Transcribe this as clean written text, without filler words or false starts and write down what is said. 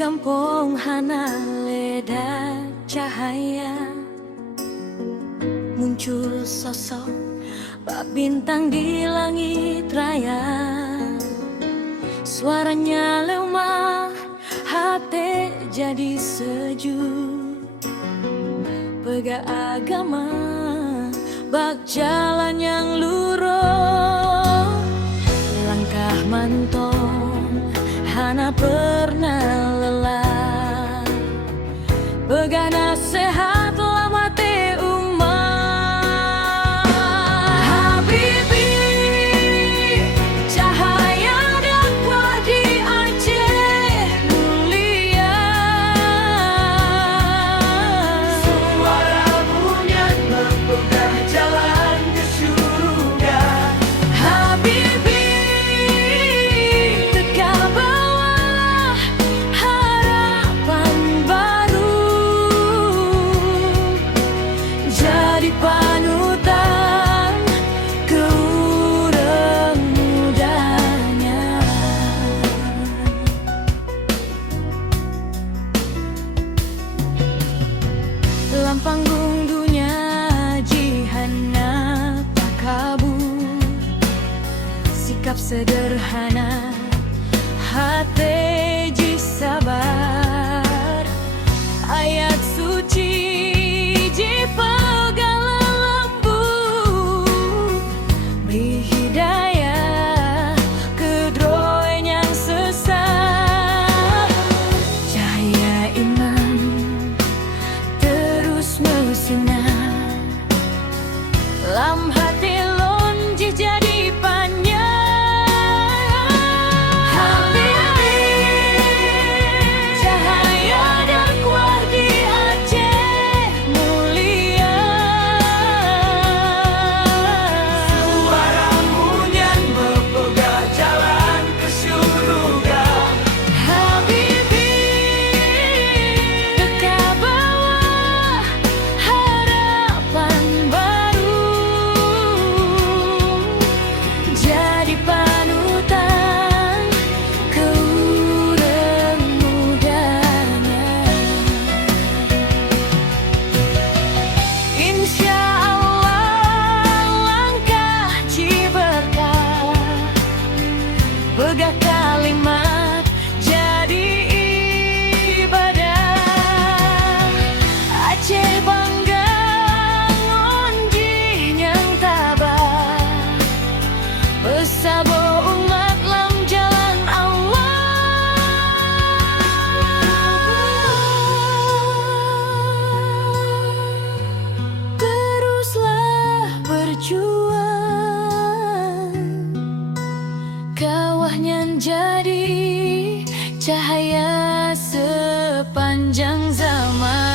gampong hana leda cahaya, muncul sosok bak bintang di langit raya. Suaranya lemah, hati jadi sejuk. Pega agama, bak jalan yang lurus. Langkah mantong, hana pernah lelah. Pega nasihat lama te umat. Habibi, cahaya dakwah di Aceh mulia. Suara bunyian membuka jalan ke surga. Habibi, teka bawa harapan baru, jadi panutan ke urang mudanya. Dalam panggung dunia jihana tak kabur, sikap sederhana, hati ji sabar. Ayat suci ji pegang lembut, beri hidayah ke droen yang sesat. Cahaya iman terus bersinar, lam hati lonji jadi panjang. Habibi, cahaya dakwah di Aceh mulia. Suara bunyian membuka jalan ke surga. Habibi, teka bawa harapan baru, jadi panutan ke urang mudanya. Insya Allah langkah ji berkah, pegah kalimat jadi ibadah. Aceh bangga ngonji yang tabah, pesabo umat lam jalan Allah. Teruslah berjuang, kawahnya jadi cahaya sepanjang zaman.